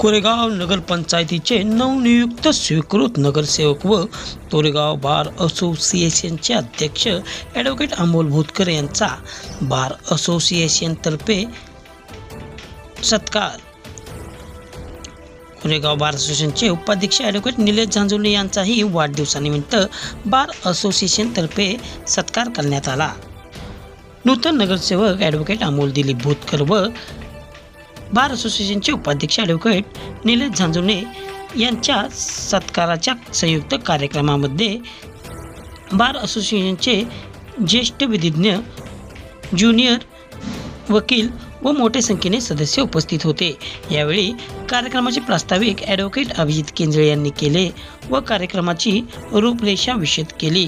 कोरेगाव नगरपंचायतीचे नवनियुक्त स्वीकृत नगरसेवक व कोरेगाव बार असोसिएशनचे अध्यक्ष ॲडव्होकेट अमोल भूतकर यांचा बार असोसिएशनतर्फे सत्कार। कोरेगाव बार असोसिएशनचे उपाध्यक्ष ॲडव्होकेट निलेश झांजुर्णे यांचाही वाढदिवसानिमित्त बार असोसिएशनतर्फे सत्कार करण्यात आला। नूतन नगरसेवक ॲडव्होकेट अमोल दिलीप भूतकर व बार असोसिएशनचे उपाध्यक्ष ॲडव्होकेट निलेश झांजुर्णे यांच्या सत्काराच्या संयुक्त कार्यक्रमामध्ये बार असोसिएशनचे ज्येष्ठ विधिज्ञ, ज्युनियर वकील व मोठ्या संख्येने सदस्य उपस्थित होते। यावेळी कार्यक्रमाचे प्रास्ताविक ॲडव्होकेट अभिजित केंजळे यांनी केले व कार्यक्रमाची रूपरेषा विशद केली।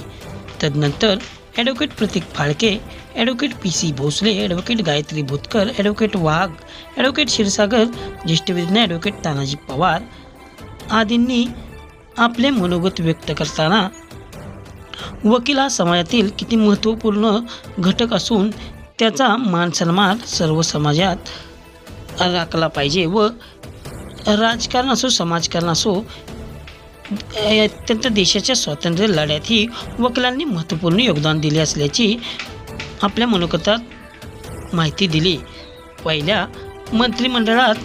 तदनंतर advocate Prateek Phalke, advocate PC Bhosale, advocate Gayatri Bhutkar, advocate Wagh, advocate Kshirsagar, ज्येष्ठ विधिज्ञ ॲडव्होकेट तानाजी पवार आदींनी आपले मनोगत व्यक्त करताना वकील हा समाजातील किती महत्त्वपूर्ण घटक असून त्याचा मान सन्मान सर्व समाजात राखला पाहिजे व राजकारण असो समाजकारण असो अत्यंत देशाच्या स्वातंत्र्य लढ्यातही वकिलांनी महत्त्वपूर्ण योगदान दिले असल्याची आपल्या मनोगतात माहिती दिली। पहिल्या मंत्रिमंडळात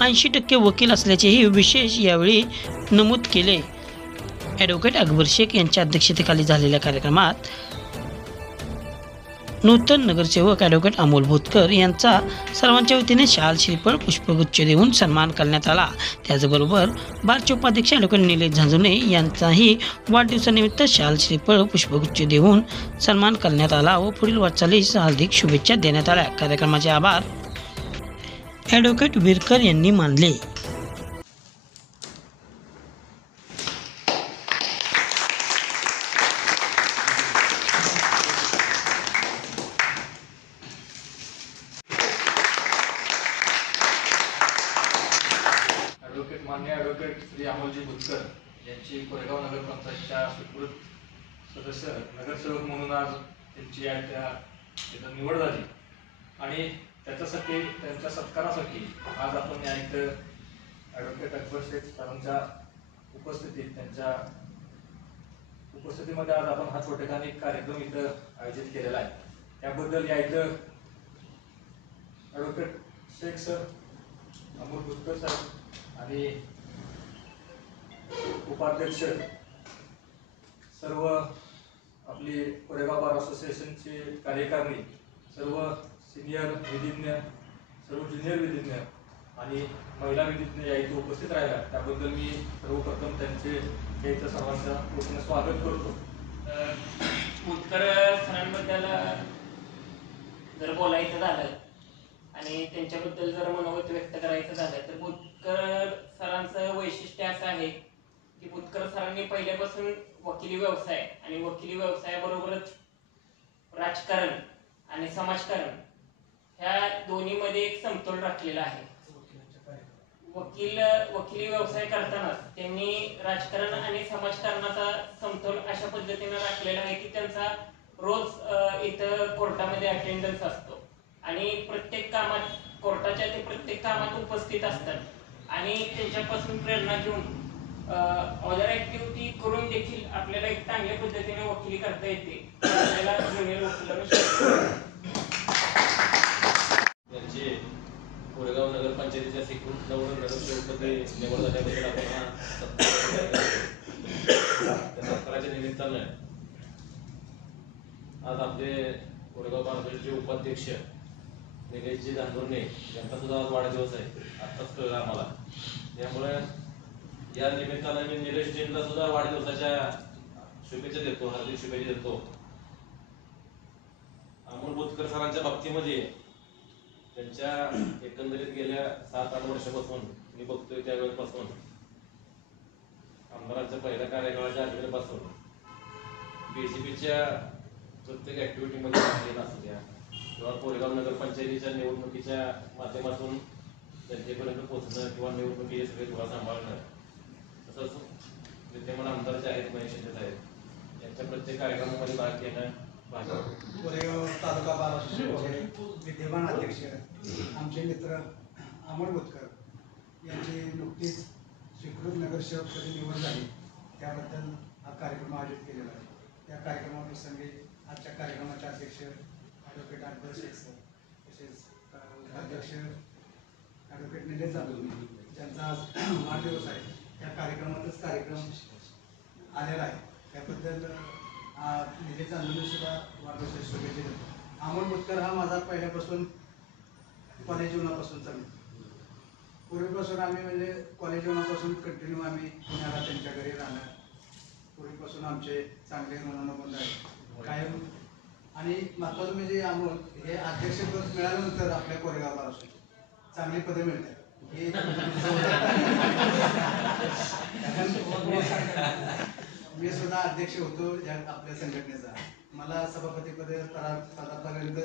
80% वकील असल्याचेही विशेष यावेळी नमूद केले। ॲडव्होकेट अकबर शेख यांच्या अध्यक्षतेखाली झालेल्या कार्यक्रमात नूतन नगरसेवक ॲडव्होकेट अमोल भूतकर यांचा सर्वांच्या वतीने शाल, श्रीफळ, पुष्पगुच्छ देऊन सन्मान करण्यात आला। त्याचबरोबर बारचे उपाध्यक्ष ॲडव्होकेट निलेश झांजुर्णे यांचाही वाढदिवसानिमित्त शाल, श्रीफळ, पुष्पगुच्छ देऊन सन्मान करण्यात आला व पुढील वाटचालीस हार्दिक शुभेच्छा देण्यात आल्या। कार्यक्रमाचे आभार ॲडव्होकेट विरकर यांनी मानले। मान्य ॲडव्होकेट श्री अमोलजी भूतकर यांची कोरेगाव नगरपंचायतीच्या स्वीकृत सदस्य नगरसेवक म्हणून आज त्यांची इथं निवड झाली आणि त्याच्यासाठी त्यांच्या सत्कारासाठी आज आपण या इथं ॲडव्होकेट अकबर शेख सरांच्या त्यांच्या उपस्थितीमध्ये आज आपण हा छोटेखानी कार्यक्रम इथं आयोजित केलेला आहे। त्याबद्दल या इथं advocate Shaikh sir, Amol Bhutkar sir आणि उपाध्यक्ष सर्व आपली कोरेगाव बार असोसिएशनचे कार्यकारिणी, सर्व सिनियर विधिज्ञ, सर्व ज्युनियर विधिज्ञ आणि महिला विधिज्ञ या इथे उपस्थित राहिल्या त्याबद्दल मी सर्वप्रथम त्यांचे इथं सर्वांच्या वतीने स्वागत करतो। भूतकर सरांबद्दल जर बोलायचं झालं आणि त्यांच्याबद्दल जर मनोगत व्यक्त करायचं झालं तर भूतकर सरांचं वैशिष्ट्य असं आहे की भूतकर सरांनी पहिल्यापासून वकिली व्यवसाय आणि वकिली व्यवसायाबरोबरच राजकारण आणि समाजकारण ह्या दोन्हीमध्ये एक समतोल राखलेला आहे। वकिली व्यवसाय करतानाच त्यांनी राजकारण आणि समाजकारणाचा समतोल अशा पद्धतीने राखलेला आहे की त्यांचा रोज इथं कोर्टामध्ये अटेंडन्स असतो आणि प्रत्येक कामात कोर्टाच्या ते प्रत्येक कामात उपस्थित असतात आणि त्यांच्यापासून प्रेरणा घेऊन अदर ऍक्टिव्हिटी करून देखील आपल्याला एक चांगल्या पद्धतीने वकिली करता येते। आपल्याला ज्युनियर यांचे कोरेगाव नगरपंचायतीच्या स्वीकृत नगरसेवकपदी निवड झाल्याबद्दल आपण त्या सत्काराच्या निमित्तानं आज आपले कोरेगाव बारचे उपाध्यक्ष निलेशजी झांजुर्णे यांचा सुद्धा आज वाढदिवस आहे, आत्ताच कळलं आम्हाला। त्यामुळे या निमित्तानं मी निलेशजींना सुद्धा वाढदिवसाच्या शुभेच्छा देतो, हार्दिक शुभेच्छा देतो। अमोल भूतकर सरांच्या बाबतीमध्ये त्यांच्या एकंदरीत गेल्या 7-8 वर्षापासून मी बघतोय त्यावेळेपासून आमदारांच्या पहिल्या कार्यकाळाच्या अखेरपासून BJPच्या प्रत्येक ऍक्टिव्हिटीमध्ये असू द्या किंवा कोरेगाव नगरपंचायतीच्या निवडणुकीच्या माध्यमातून जनतेपर्यंत पोहोचणं किंवा निवडणुकीचे सगळे धोरण सांभाळणं, तसंच विद्यमान आमदार जे आहेत महेश शिंदे साहेब यांच्या प्रत्येक कार्यक्रमामध्ये भाग घेणं। कोरेगाव तालुका बार असोसिएशनचे विद्यमान अध्यक्ष आमचे मित्र अमोल भूतकर यांची नुकतीच स्वीकृत नगरसेवकपदी निवड झाली त्याबद्दल हा कार्यक्रम आयोजित केलेला आहे. त्या कार्यक्रमाप्रसंगी आजच्या कार्यक्रमाचे अध्यक्ष ॲडव्होकेट अकबर शेख सर, तसेच उपाध्यक्ष ॲडव्होकेट निलेश जाधव ज्यांचा आज वाढदिवस आहे, त्या कार्यक्रमातच कार्यक्रम आलेला आहे. त्याबद्दल निलेश जाधवने सुद्धा वाढदिवसाच्या शुभेच्छा देतो. अमोल बुतकर हा माझा पहिल्यापासून कॉलेज जीवनापासूनचा मित्र. पूर्वीपासून आम्ही म्हणजे कॉलेज जीवनापासून कंटिन्यू आम्ही पुण्याला त्यांच्या घरी राहणार. पूर्वीपासून आमचे चांगले मनोबंध आहे कायम. आणि महत्त्वाचं म्हणजे अमोल हे अध्यक्षपद मिळाल्यानंतर आपल्या कोरेगाव बारासून चांगली पदे मिळतात हे मी सुद्धा अध्यक्ष होतो या आपल्या संघटनेचा. मला सभापतीपद पदापर्यंत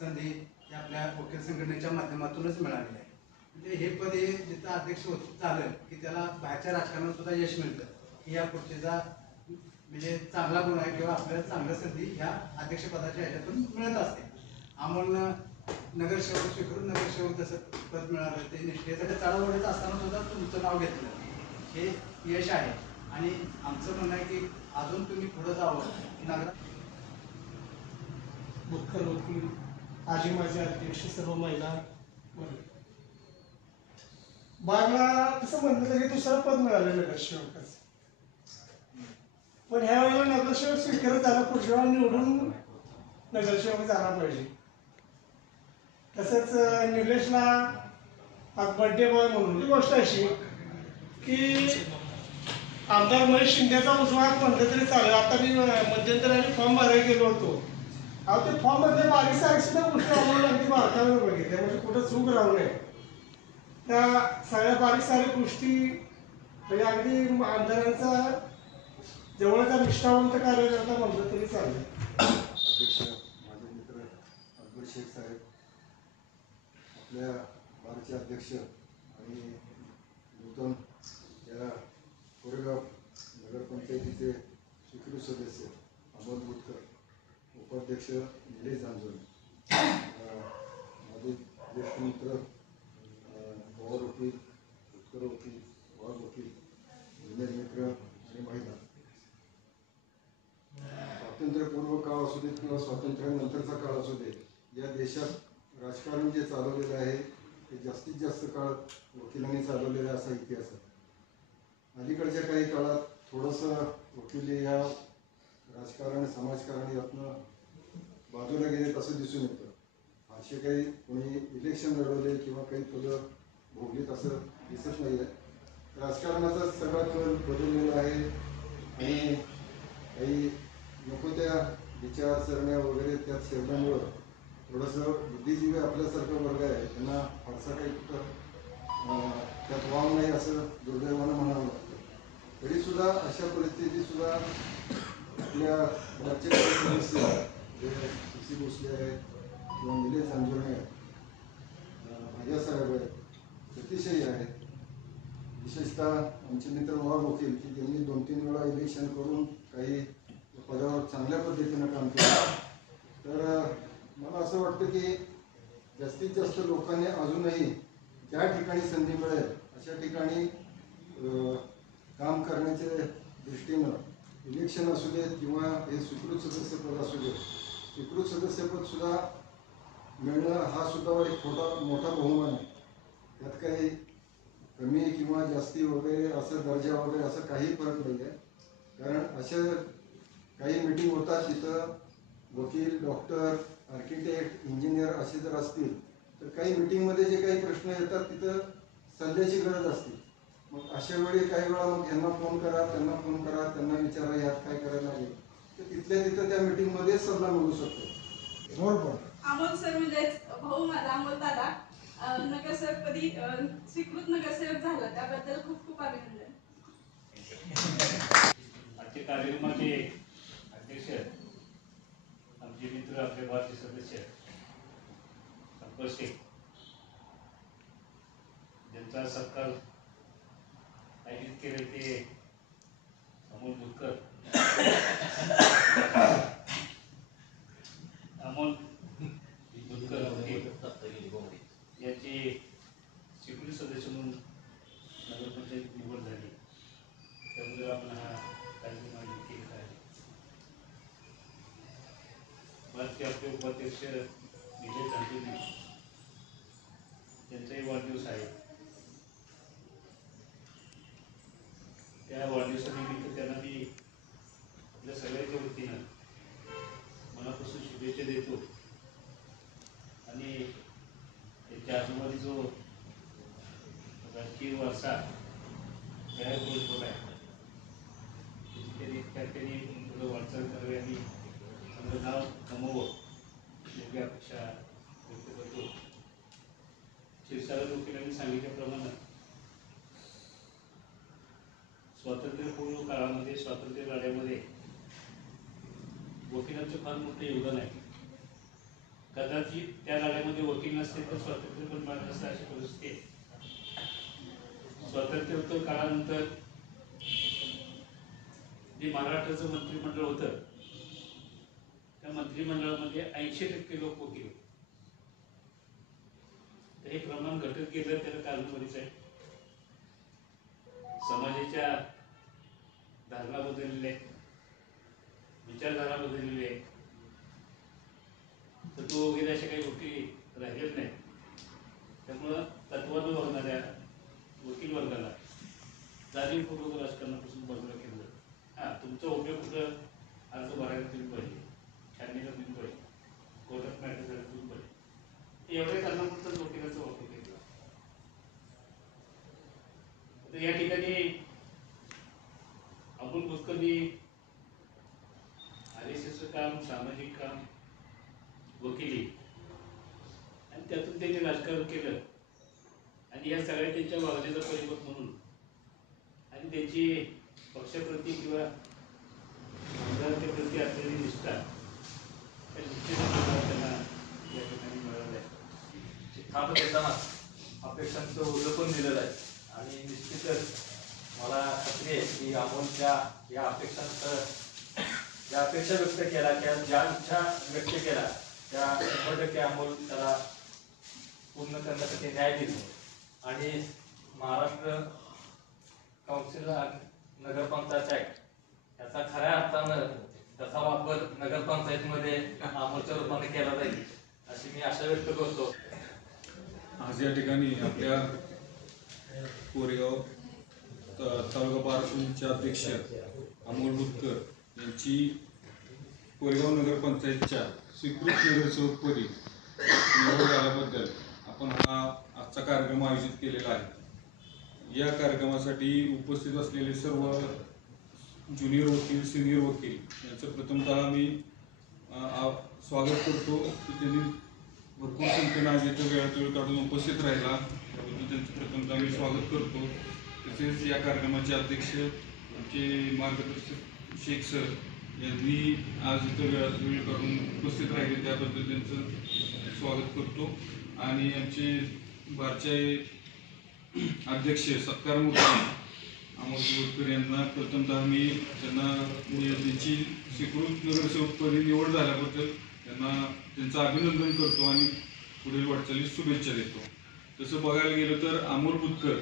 संधी आपल्या वकील संघटनेच्या माध्यमातूनच मिळालेली आहे. म्हणजे हे पद हे जिथं अध्यक्ष होत चालेल की त्याला बाहेरच्या राजकारणात सुद्धा यश मिळतं की या पुढचीचा म्हणजे चांगला गुण आहे किंवा आपल्याला चांगलं संधी ह्या अध्यक्षपदाच्या ह्याच्यातून मिळत असते. अमोलनं नगरसेवक स्वीकृत नगरसेवक जसं पद मिळालं ते निष्ठेच्या चढाओढीत असताना सुद्धा तुमचं नाव घेतलं हे यश आहे. आणि आमचं म्हणणं आहे की अजून तुम्ही पुढं जावं. नगर बुतकर वकील आजी माझे अध्यक्ष सर्व महिला वर्ग बारला तसं म्हणलं तरी दुसरं पद मिळालं नगरसेवकाचं. पण ह्या वेळेला नगरसेवक स्वीकारत झाला, पुढच्या वेळा निवडून नगरसेवक झाला पाहिजे. तसंच निलेशला आज बर्थडे बॉय म्हणून ही गोष्ट अशी की आमदार महेश शिंदेचा उजवा हात म्हटलं तरी चालेल. आता मी मध्यंतरी फॉर्म भरायला गेलो होतो. अहो ते फॉर्म मध्ये बारीक सारीक सुद्धा गोष्टी आम्हाला अगदी बारकाईने बघितल्या म्हणजे कुठं चूक राहू नये. त्या सगळ्या बारीक सारीक गोष्टी म्हणजे अगदी आमदारांचा जवळचा निष्ठावंत कार्यकर्ता म्हटलं तरी चालेल. अध्यक्ष माझे मित्र अकबर शेख साहेब, आपल्या बारचे अध्यक्ष आणि नूतन या कोरेगाव नगरपंचायतीचे स्वीकृत सदस्य अमोल बुतकर, उपाध्यक्ष निलेश जांजोळे, माझे ज्येष्ठ मित्र पवार वकील, बुतकर वकील, वाघ वकील, जुनियर मित्र आणि महिला. स्वातंत्र्यपूर्व काळ असू देत किंवा स्वातंत्र्यानंतरचा काळ असू दे, या देशात राजकारण जे चालवलेलं आहे ते जास्तीत जास्त काळ वकिलांनी चालवलेला असा इतिहास आहे. अलीकडच्या काही काळात थोडंसं वकिली या राजकारण समाजकारण यातनं बाजूला गेले असं दिसून येतं. असे काही कोणी इलेक्शन लढवले किंवा काही पदं भोगलीत असं दिसत नाही आहे. राजकारणाचा सगळा कल बदललेला आहे आणि काही नको त्या विचारसरण्या वगैरे त्यात शिरल्यामुळं थोडंसं बुद्धिजीवी आपल्यासारखं वर्ग आहे त्यांना फारसा काही कुठं त्यात वाव नाही असं दुर्दैवानं म्हणावं लागतं. तरीसुद्धा अशा परिस्थितीतसुद्धा आपल्या राज्य सदस्य जे सी भोसले आहेत किंवा निलेश जांजोळे आहेत, आयासाहेब आहेत, सतीशही आहेत, विशेषतः आमचे मित्र वाघ वकील की त्यांनी 2-3 वेळा इलेक्शन करून काही पदावर चांगल्या पद्धतीनं काम केलं. तर मला असं वाटतं की जास्तीत जास्त लोकांनी अजूनही ज्या ठिकाणी संधी मिळेल अशा ठिकाणी काम करण्याच्या दृष्टीनं इलेक्शन असू देत किंवा हे स्वीकृत सदस्यपद असू देत, स्वीकृत सदस्यपदसुद्धा मिळणं हा सुद्धा एक मोठा बहुमान आहे. त्यात काही कमी किंवा जास्ती वगैरे असं दर्जा वगैरे असं काही फरक नाही आहे. कारण अशा काही मीटिंग होतात तिथं वकील, डॉक्टर, आर्किटेक्ट, इंजिनियर असे जर असतील तर काही मीटिंगमध्ये जे काही प्रश्न येतात तिथं सल्ल्याची गरज असते. मग अशा वेळी काही वेळा मग यांना फोन करा, त्यांना विचारा यात काय करायला लागेल, तर तिथल्या तिथं त्या मीटिंगमध्ये सल्ला मिळू शकतो. बरोबर. अमोल सर म्हणजे भाऊ माझा अमोल दादा नगरसेवकपदी स्वीकृत नगरसेवक झाला त्याबद्दल खूप खूप अभिनंदन. आजच्या कार्यक्रमाचे अध्यक्ष आमचे मित्र आपले बारचे सदस्य अकबर शेख, ज्यांचा सत्कार आयोजित केले ते अमोल बुतकर. अमोल बुतकर यांचे स्वीकृत सदस्य म्हणून ग्रामपंचायत निवड झाली त्याबद्दल आपण हा कार्यक्रम आयोजित केलेला आहे. बाकी आपले उपाध्यक्ष निलेश झांजुले त्यांचाही वाढदिवस आहे. त्या वाढदिवसानिमित्त त्यांना मी आपल्या सगळ्यांच्या वतीनं मनापासून शुभेच्छा देतो आणि त्यांच्या आजूबाजू जो राजकीय वारसा तयार करून ठेवला आहे त्यांनी पुढं वाटचाल करावी आणि चांगलं नाव कमवावं एवढी अपेक्षा व्यक्त करतो. क्षीरसागर वकिलांनी सांगितल्याप्रमाणे स्वातंत्र्यपूर्व काळामध्ये स्वातंत्र्य लढ्यामध्ये वकिलांचं फार मोठं योगदान आहे. कदाचित त्या लढ्यामध्ये वकील नसते तर स्वातंत्र्य पण मिळालं नसतं अशी परिस्थिती आहे. स्वातंत्र्योत्तर काळानंतर जे महाराष्ट्राचं मंत्रिमंडळ होतं त्या मंत्रिमंडळामध्ये 80% लोक वकील होते. तर हे प्रमाण घटत गेलं त्याला कारण बरीच आहे. समाजाच्या धारणा बदललेल्या आहेत, विचारधारा बदललेली आहे. तत्व वगैरे अशा काही गोष्टी राहिलेच नाहीत. त्यामुळं तत्वानं वागणाऱ्या वकील वर्गाला जाणीवपूर्वक राजकारणापासून बाजूला केलं. हां, तुमचा उपयोग कुठं अर्ज भरायला तुम्ही पाहिजे, छाननीला तुम्ही पाहिजे, कोर्टात मॅटर करायला तुम्ही पाहिजे, एवढ्या कारणापुरताच वकिलांचा वापर केला. तर या ठिकाणी अमोल भुतकरनी RSSचं काम, सामाजिक काम, वकिली आणि त्यातून त्यांनी राजकारण केलं आणि या सगळ्या त्यांच्या वागण्याचा परिपक्व म्हणून आणि त्यांची पक्षाप्रती किंवा आमदाराच्या प्रती असलेली निष्ठा त्या निश्चितच त्यांना या ठिकाणी मिळालं आहे. थांबत येताना अपेक्षांचं उल्लेखन दिलेलं आहे आणि निश्चितच मला खात्री आहे की अमोलच्या या अपेक्षांचं ज्या अपेक्षा व्यक्त केल्या किंवा ज्या इच्छा व्यक्त केल्या त्या 100% अमोल त्याला पूर्ण करण्यासाठी न्याय देतो आणि महाराष्ट्र काउन्सिल नगरपंचायत ऍक्ट याचा खऱ्या अर्थानं त्याचा वापर नगरपंचायतीमध्ये अमोलच्या रूपाने केला जाईल अशी मी आशा व्यक्त करतो. आज या ठिकाणी आपल्या कोरेगाव तालुका बार समितीचे अध्यक्ष अमोल भुतकर यांची कोरेगाव नगरपंचायतच्या स्वीकृत नगरसेवकपदी निवड झाल्याबद्दल आपण हा आजचा कार्यक्रम आयोजित केलेला आहे. या कार्यक्रमासाठी उपस्थित असलेले सर्व ज्युनियर वकील, सिनियर वकील यांचं प्रथमतः मी स्वागत करतो की त्यांनी भरपूर संख्येनं आज इथं वेळात वेळ काढून उपस्थित राहिला त्याबद्दल त्यांचं प्रथमतः मी स्वागत करतो. तसेच या कार्यक्रमाचे अध्यक्ष आमचे मार्गदर्शक शेख सर यांनी आज इथं वेळात वेळ काढून उपस्थित राहिले त्याबद्दल त्यांचं स्वागत करतो. आणि आमचे बारचे अध्यक्ष सत्कार मूर्ती अमोल भुतकर यांना प्रथमतः मी त्यांची स्वीकृत नगरसेवकपदी निवड झाल्याबद्दल त्यांचं अभिनंदन करतो आणि पुढील वाटचालीस शुभेच्छा देतो. तसं बघायला गेलं तर अमोल भुतकर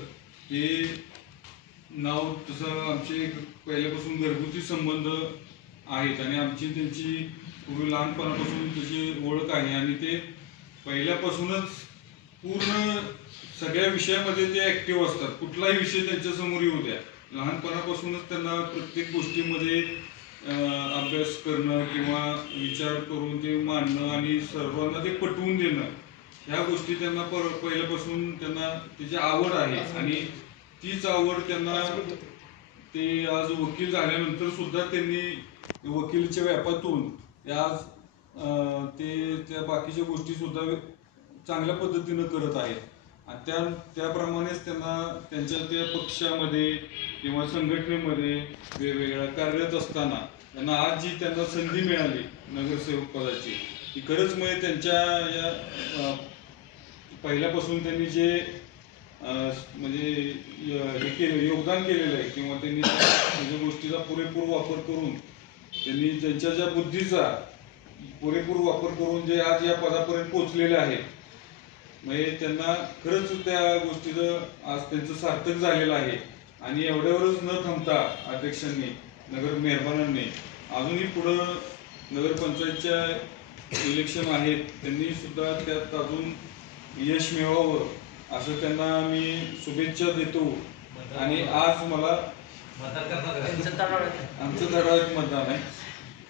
हे नाव तसं आमचे पहिल्यापासून घरगुती संबंध आहेत आणि आमची त्यांची पूर्वी लहानपणापासून त्याची ओळख आहे आणि ते पहिल्यापासूनच पूर्ण सगळ्या विषयामध्ये ते ॲक्टिव्ह असतात. कुठलाही विषय त्यांच्यासमोर येऊ द्या, लहानपणापासूनच त्यांना प्रत्येक गोष्टीमध्ये अभ्यास करणं किंवा विचार करून ते मांडणं आणि सर्वांना ते पटवून देणं ह्या गोष्टी त्यांना पहिल्यापासून त्यांना त्याची आवड आहे आणि तीच आवड त्यांना ते आज वकील झाल्यानंतर सुद्धा त्यांनी वकिलीच्या व्यापातून आज ते त्या बाकीच्या गोष्टी सुद्धा चांगल्या पद्धतीनं करत आहेत. आणि त्याप्रमाणेच त्यांना त्यांच्या त्या पक्षामध्ये किंवा संघटनेमध्ये वेगवेगळ्या कार्यरत असताना त्यांना आज जी त्यांना संधी मिळाली नगरसेवक पदाची ही खरंच म्हणजे त्यांच्या या पहिल्यापासून त्यांनी जे म्हणजे हे केलं योगदान केलेलं आहे किंवा त्यांनी त्या गोष्टीचा पुरेपूर वापर करून त्यांनी त्यांच्या ज्या बुद्धीचा पुरेपूर वापर करून जे आज या पदापर्यंत पोहोचलेले आहेत म्हणजे त्यांना खरंच त्या गोष्टीचं आज त्यांचं सार्थक झालेलं आहे आणि एवढ्यावरच न थांबता अध्यक्षांनी मेहरबानांनी अजूनही पुढं नगरपंचायतच्या इलेक्शन आहेत त्यांनी सुद्धा त्यात अजून यश मिळवावं असं त्यांना मी शुभेच्छा देतो. आणि आज मला आमचं ठराविक मतदान आहे,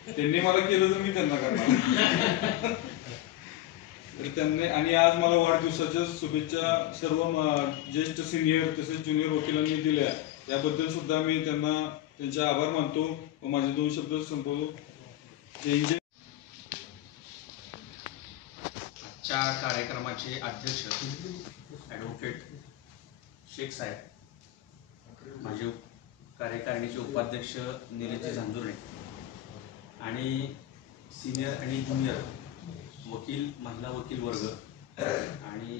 त्यांनी मला केलं तर मी त्यांना करणार. तर त्यांनी आणि आज मला वाढदिवसाच्या शुभेच्छा सर्व ज्येष्ठ सिनियर तसेच ज्युनियर वकिलांनी दिल्या याबद्दल सुद्धा मी त्यांचे आभार मानतो व माझे 2 शब्द संपवतो. आजच्या कार्यक्रमाचे अध्यक्ष ॲडव्होकेट शेख साहेब, माझे कार्यकारिणीचे उपाध्यक्ष निलेश झांजुर्णे आणि सिनियर आणि ज्युनियर वकील, महिला वकील वर्ग आणि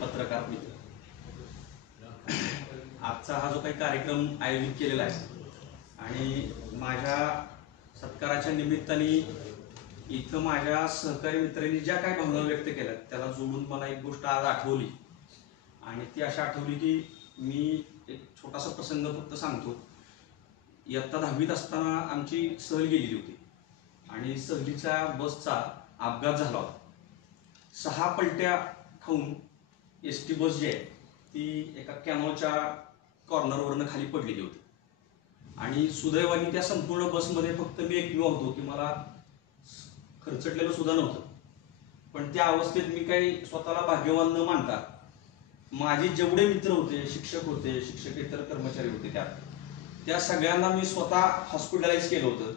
पत्रकार मित्र, आजचा हा जो काही कार्यक्रम आयोजित केलेला आहे आणि माझ्या सत्काराच्या निमित्ताने इथं माझ्या सहकारी मित्रांनी ज्या काही भावना व्यक्त केल्या त्याला जोडून मला एक गोष्ट आज आठवली आणि ती अशी आठवली की मी एक छोटासा प्रसंग फक्त सांगतो. इयत्ता 10वीत असताना आमची सहल गेलेली होती आणि सहलीच्या बसचा अपघात झाला होता. 6 पलट्या खाऊन ST बस जी आहे ती एका कॅनॉलच्या कॉर्नरवरनं खाली पडलेली होती आणि सुदैवाने त्या संपूर्ण बसमध्ये फक्त मी एकमेव होतो की मला खरचटलेलं सुद्धा नव्हतं. पण त्या अवस्थेत मी काही स्वतःला भाग्यवान न मानता माझे जेवढे मित्र होते, शिक्षक होते, शिक्षकेतर कर्मचारी होते, त्या सगळ्यांना मी स्वतः हॉस्पिटलाइज केलं होतं.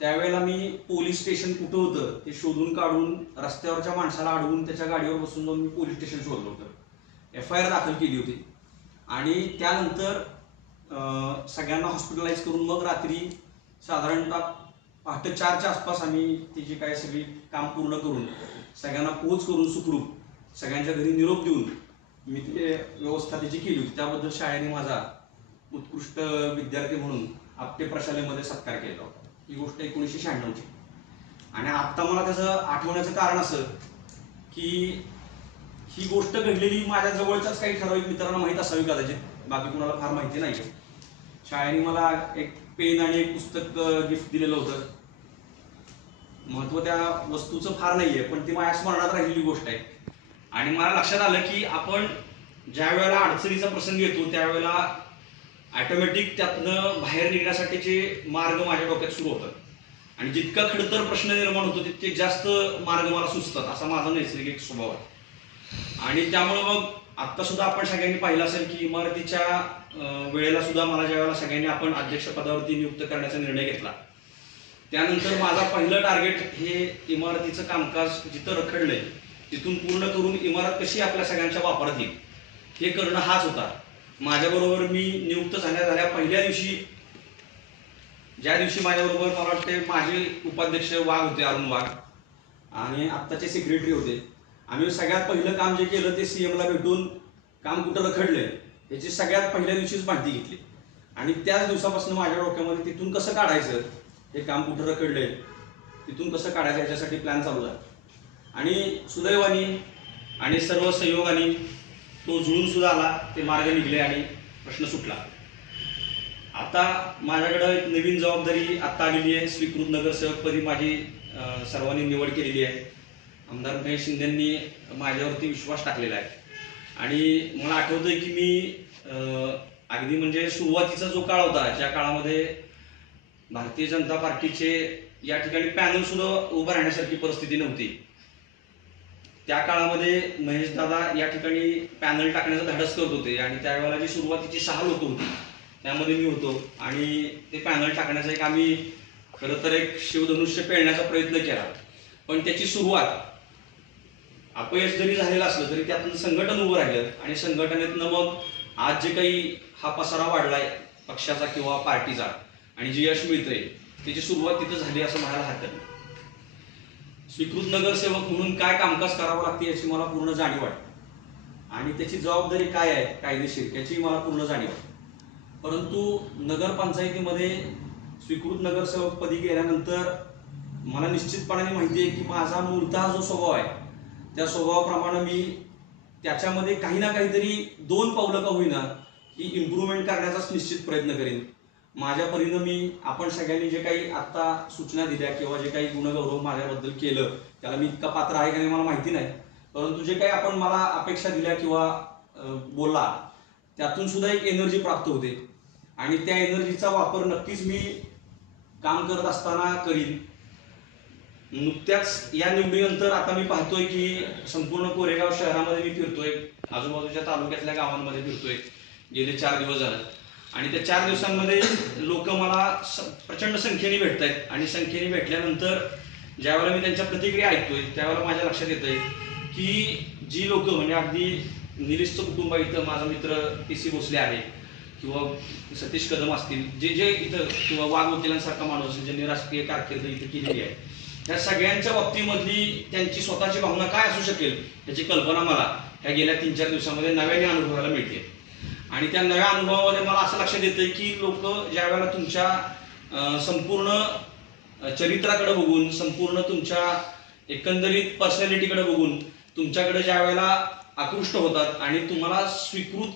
त्यावेळेला मी पोलीस स्टेशन कुठं होतं ते शोधून काढून रस्त्यावरच्या माणसाला अडवून त्याच्या गाडीवर बसून जाऊन मी पोलीस स्टेशन शोधलं होतं. FIR दाखल केली होती आणि त्यानंतर सगळ्यांना हॉस्पिटलाइज करून मग रात्री साधारणतः पहाटे 4च्या आसपास आम्ही तिची काय सगळी काम पूर्ण करून सगळ्यांना पोच करून सुखरूप सगळ्यांच्या घरी निरोप देऊन मी ती व्यवस्था त्याची केली होती. त्याबद्दल शाळेने माझा उत्कृष्ट विद्यार्थी म्हणून आपटे प्रशालेमध्ये सत्कार केला होता. ही गोष्ट 1996ची. आणि आत्ता मला त्याचं आठवण्याचं कारण असं की ही गोष्ट घडलेली माझ्या जवळच्याच काही ठराविक मित्रांना माहीत असावी कदाचित, बाकी कुणाला फार माहिती नाही. शाळेने मला एक पेन आणि एक पुस्तक गिफ्ट दिलेलं होतं. महत्त्व त्या वस्तूचं फार नाही आहे पण ती माझ्या स्मरणात राहिलेली गोष्ट आहे. आणि मला लक्षात आलं की आपण ज्या वेळेला अडचणीचा प्रसंग येतो त्यावेळेला ऑटोमॅटिक त्यातनं बाहेर निघण्यासाठीचे मार्ग माझ्या डोक्यात सुरू होतात आणि जितका खडतर प्रश्न निर्माण होतो तितके जास्त मार्ग मला सुचतात, असा माझा नैसर्गिक स्वभाव आहे. आणि त्यामुळे मग आत्ता सुद्धा आपण सगळ्यांनी पाहिलं असेल की इमारतीच्या वेळेला सुद्धा मला ज्यावेळेला सगळ्यांनी आपण अध्यक्षपदावरती नियुक्त करण्याचा निर्णय घेतला त्यानंतर माझा पहिलं टार्गेट हे इमारतीचं कामकाज जिथं रखडलंय तिथून पूर्ण करून इमारत कशी आपल्या सगळ्यांच्या वापरात येईल हे करणं हाच होता. माझ्याबरोबर मी नियुक्त झाल्या पहिल्या दिवशी ज्या दिवशी माझ्याबरोबर मला वाटते माझे उपाध्यक्ष वाघ होते, अरुण वाघ, आणि आत्ताचे सेक्रेटरी होते. आम्ही सगळ्यात पहिलं काम जे केलं ते CMला भेटून काम कुठं रखडलंय याची सगळ्यात पहिल्या दिवशीच माहिती घेतली आणि त्याच दिवसापासून माझ्या डोक्यामध्ये तिथून कसं काढायचं, हे काम कुठं रखडलंय तिथून कसं काढायचं याच्यासाठी प्लॅन चालू आहे. आणि सुदैवाने आणि सर्व सहयोगाने तो जुळून सुद्धा आला, ते मार्ग निघले आणि प्रश्न सुटला. आता माझ्याकडं एक नवीन जबाबदारी आत्ता आलेली आहे. स्वीकृत नगरसेवकपदी माझी सर्वांनी निवड केलेली आहे. आमदार महेश शिंदेंनी माझ्यावरती विश्वास टाकलेला आहे आणि मला आठवतंय की मी अगदी म्हणजे सुरुवातीचा जो काळ होता ज्या काळामध्ये भारतीय जनता पार्टीचे या ठिकाणी पॅनल सुद्धा उभं राहण्यासारखी परिस्थिती नव्हती, त्या काळामध्ये महेश दादा या ठिकाणी पॅनल टाकण्याचं धाडस करत होते आणि त्यावेळेला जी सुरुवातीची 6 लोक होती त्यामध्ये मी होतो आणि ते पॅनल टाकण्याचा एक आम्ही खरं तर एक शिवधनुष्य पेळण्याचा प्रयत्न केला. पण त्याची सुरुवात अपयश जरी झालेलं असलं तरी त्यातून संघटन उभं राहिलं आणि संघटनेतनं मग आज जे काही हा पसारा वाढलाय पक्षाचा किंवा पार्टीचा आणि जे यश मिळतंय त्याची सुरुवात तिथं झाली असं म्हणायला हरकत नाही. स्वीकृत नगरसेवक म्हणून काय कामकाज करावं लागते याची मला पूर्ण जाणीव आहे आणि त्याची जबाबदारी काय आहे कायदेशीर याची मला पूर्ण जाणीव आहे. परंतु नगरपंचायतीमध्ये स्वीकृत नगरसेवकपदी गेल्यानंतर मला निश्चितपणाने माहिती आहे की माझा मूळतः जो स्वभाव आहे त्या स्वभावाप्रमाणे मी त्याच्यामध्ये काही ना काहीतरी 2 पावलं का होईना ती इम्प्रूव्हमेंट करण्याचाच निश्चित प्रयत्न करेन. माझ्या परीनं मी आपण सगळ्यांनी जे काही आत्ता सूचना दिल्या किंवा जे काही गुणगौरव माझ्याबद्दल केलं त्याला मी इतका पात्र आहे का नाही मला माहिती नाही, परंतु जे काही आपण मला अपेक्षा दिल्या किंवा बोलला त्यातून सुद्धा एक एनर्जी प्राप्त होते आणि त्या एनर्जीचा वापर नक्कीच मी काम करत असताना करीन. नुकत्याच या निवडीनंतर आता मी पाहतोय की संपूर्ण कोरेगाव शहरामध्ये मी फिरतोय, आजूबाजूच्या तालुक्यातल्या गावांमध्ये फिरतोय गेले 4 दिवस झाले आणि त्या 4 दिवसांमध्ये लोक मला प्रचंड संख्येने भेटत आहेत आणि संख्येने भेटल्यानंतर ज्यावेळेला मी त्यांच्या प्रतिक्रिया ऐकतोय त्यावेळेला माझ्या लक्षात येतंय की जी लोक म्हणजे अगदी निलेशचं कुटुंब इथं माझा मित्र PC भोसले आहे किंवा सतीश कदम असतील, जे जे इथं किंवा वाघ वकिलांसारखा माणूस ज्यांनी राजकीय कारकीर्द इथं केलेली आहे, त्या सगळ्यांच्या बाबतीमधली त्यांची स्वतःची भावना काय असू शकेल याची कल्पना मला ह्या गेल्या 3-4 दिवसामध्ये नव्याने अनुभवायला मिळते. आणि त्या नव्या अनुभवामध्ये मला असं लक्षात येतंय की लोक ज्या वेळेला तुमच्या संपूर्ण चरित्राकडे बघून, संपूर्ण तुमच्या एकंदरीत पर्सनॅलिटीकडे बघून तुमच्याकडे ज्या वेळेला आकृष्ट होतात आणि तुम्हाला स्वीकृत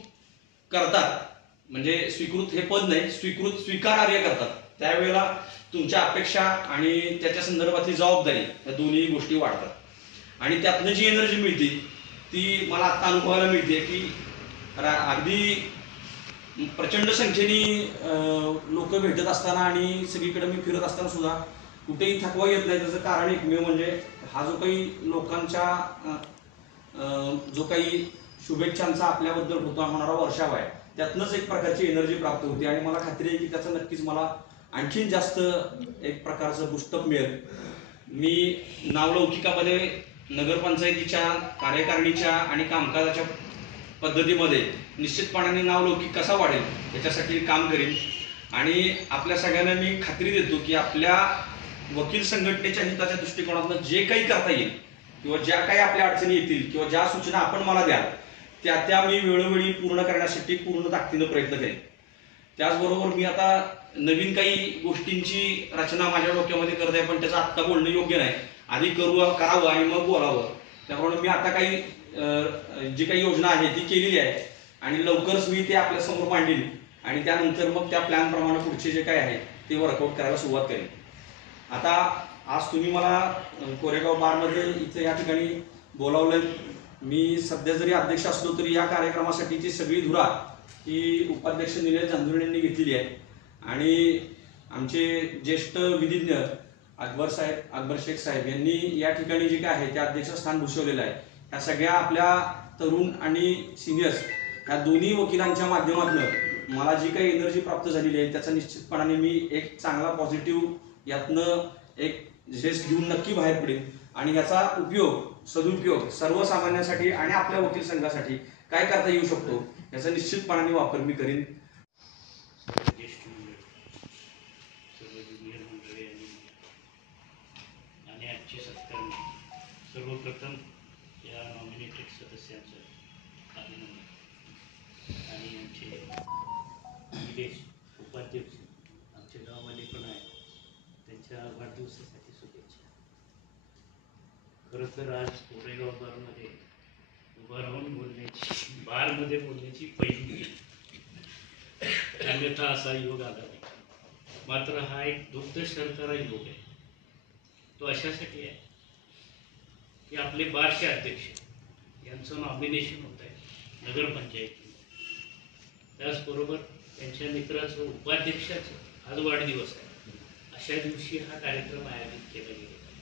करतात, म्हणजे स्वीकृत हे पद नाही, स्वीकारार्ह करतात, त्यावेळेला तुमच्या अपेक्षा आणि त्याच्या संदर्भातली जबाबदारी या दोन्ही गोष्टी वाढतात आणि त्यातनं जी एनर्जी मिळते ती मला आता अनुभवायला मिळते की अगदी प्रचंड संख्येने लोक भेटत असताना आणि सगळीकडे मी फिरत असताना सुद्धा कुठेही थकवा येत नाही. त्याचं कारण एकमेव म्हणजे हा जो काही लोकांच्या जो काही शुभेच्छांचा आपल्याबद्दल होणारा वर्षाव आहे त्यातनंच एक प्रकारची एनर्जी प्राप्त होते आणि मला खात्री आहे की त्याचं नक्कीच मला आणखीन जास्त एक प्रकारचं पुस्तक मिळेल. मी नावलौकिकामध्ये नगरपंचायतीच्या कार्यकारिणीच्या आणि कामकाजाच्या पद्धतीमध्ये निश्चितपणाने नावलौकिक कसा वाढेल याच्यासाठी काम करीन आणि आपल्या सगळ्यांना मी खात्री देतो की आपल्या वकील संघटनेच्या हिताच्या दृष्टिकोनातून जे काही करता येईल किंवा ज्या काही आपल्या अडचणी येतील किंवा ज्या सूचना आपण मला द्याल त्या मी वेळोवेळी पूर्ण करण्यासाठी पूर्ण ताकदीनं प्रयत्न करेन. त्याचबरोबर मी आता नवीन काही गोष्टींची रचना माझ्या डोक्यामध्ये करत आहे, पण त्याचं आत्ता बोलणं योग्य नाही, आधी करावं आणि मग बोलावं. त्यामुळे मी आता काही जी काही योजना आहे ती केलेली आहे आणि लवकरच मी ते आपल्यासमोर मांडीन आणि त्यानंतर मग त्या प्लॅनप्रमाणे पुढचे जे काही आहे ते वर्कआउट करायला सुरुवात करेन. आता आज तुम्ही मला कोरेगाव बारमध्ये इथं या ठिकाणी बोलावलं. मी सध्या जरी अध्यक्ष असलो तरी या कार्यक्रमासाठीची सगळी धुरा ही उपाध्यक्ष निलेश झांजुर्णे यांनी घेतलेली आहे आणि आमचे ज्येष्ठ विधिज्ञ अकबर शेख साहेब यांनी या ठिकाणी जे काय आहे ते अध्यक्षस्थान भूषवलेलं आहे. ह्या सगळ्या आपल्या तरुण आणि सिनियर्स ह्या दोन्ही वकिलांच्या माध्यमातून मला जी काही एनर्जी प्राप्त झालेली आहे त्याचा निश्चितपणाने मी एक चांगला पॉझिटिव्ह यातनं एक झेस्ट घेऊन नक्की बाहेर पडेल आणि याचा सदुपयोग सर्वसामान्यांसाठी आणि आपल्या वकील संघासाठी काय करता येऊ शकतो याचा निश्चितपणाने वापर मी करीन. ज्येष्ठ मंडळी, सर्व ज्युनियर मंडळी आणि आजचे सत्कर्मी, सर्वप्रथम या नॉमिनेटेड सदस्यांचं अभिनंदन आणि आमचे निलेश उपाध्यक्ष आमचे गाववाले पण आहेत त्यांच्या वाढदिवसासाठी शुभेच्छा. खरं तर आज कोरेगाव बारमध्ये उभं राहून बारमध्ये बोलण्याची पहिली अन्यथा असा योग आला नाही. मात्र हा एक दुग्ध शर्करा योग आहे. तो अशासाठी आहे की आपले बारचे अध्यक्ष यांचं नॉमिनेशन होत आहे नगरपंचायतीमध्ये, त्याचबरोबर त्यांच्या मित्राचं उपाध्यक्षाचं आज वाढदिवस आहे. अशा दिवशी हा कार्यक्रम आयोजित केला गेलेला आहे.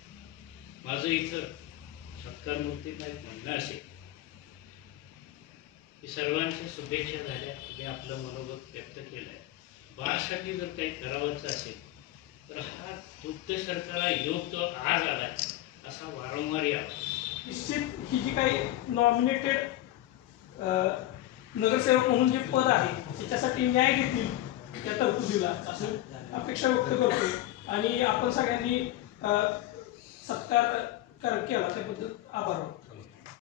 माझं इथं सत्कारमूर्तींना एक म्हणणं असेल की सर्वांच्या शुभेच्छा झाल्या, तुम्ही आपलं मनोगत व्यक्त केलं आहे. बारसाठी जर काही करावंचं असेल तर हा दुग्ध शर्करा योग तो आज आला आहे असा वारंवार यावा. निश्चित ही जी काही नॉमिनेटेड नगरसेवक म्हणून जे पद आहे त्याच्यासाठी न्याय घेतील त्या तरतुदीला असं अपेक्षा व्यक्त करतो आणि आपण सगळ्यांनी सत्कार केला त्याबद्दल आभार.